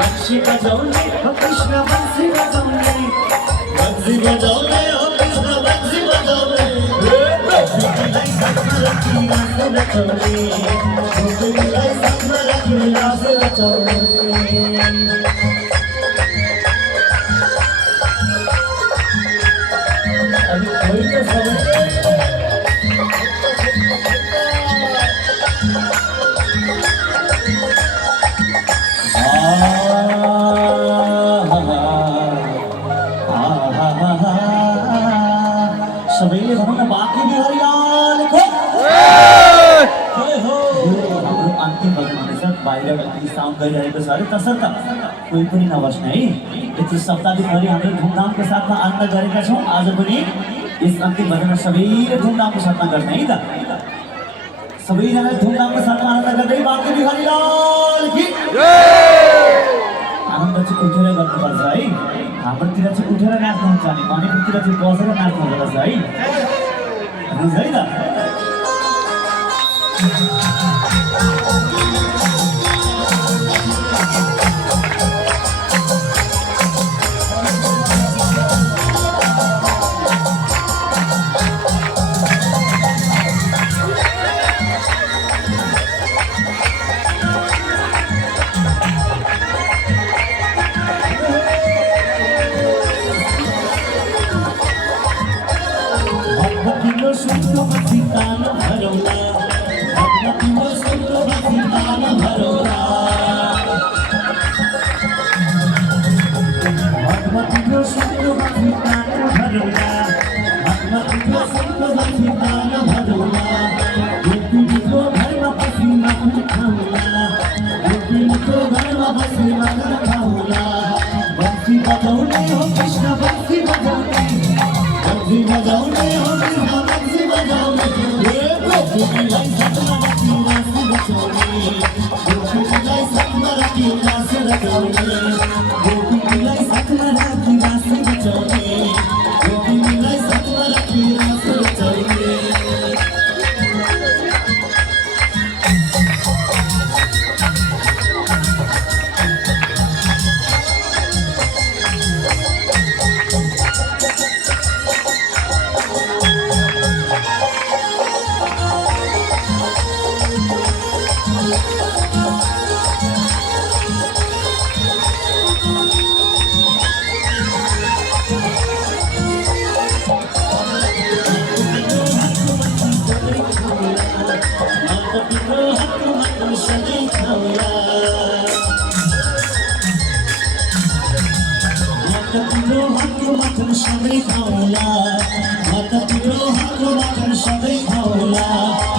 बंसी बजाउने हो कृष्ण बंसी बजाउने बंसी बजाउने हो कृष्ण बंसी बजाउने गोपीलाई साथमा राखी नाच नचाउने गोपीलाई साथमा राखी नाच नचाउने अभी कोई तो समझ सबैले भनौँ न बाँकी बिहारीलाल को हाम्रो अन्तिम भजन हुनेछ बाहिर अलिकति साउन्ड गरिरहेको छ अरे तसर्थ कोही पनि नबस्ने है यति सप्ताहदिनभरि हामीले धुमधामको साथमा आनन्द गरेका छौँ आज पनि यस अन्तिम भजनमा सबैले धुमधामको साथमा गर्ने है त सबैजनाले धुमधामको साथमा आनन्द गर्दै बाँकी बिहारीलाल की आनन्द चाहिँ उठेर गर्नुपर्छ है हाम्रोतिर चाहिँ उठेर नाच्नुहुन्छ भने भनेकोतिर चाहिँ बसेर नाच्नु हुँदो रहेछ है त Mata piro hakko matan sabai khaula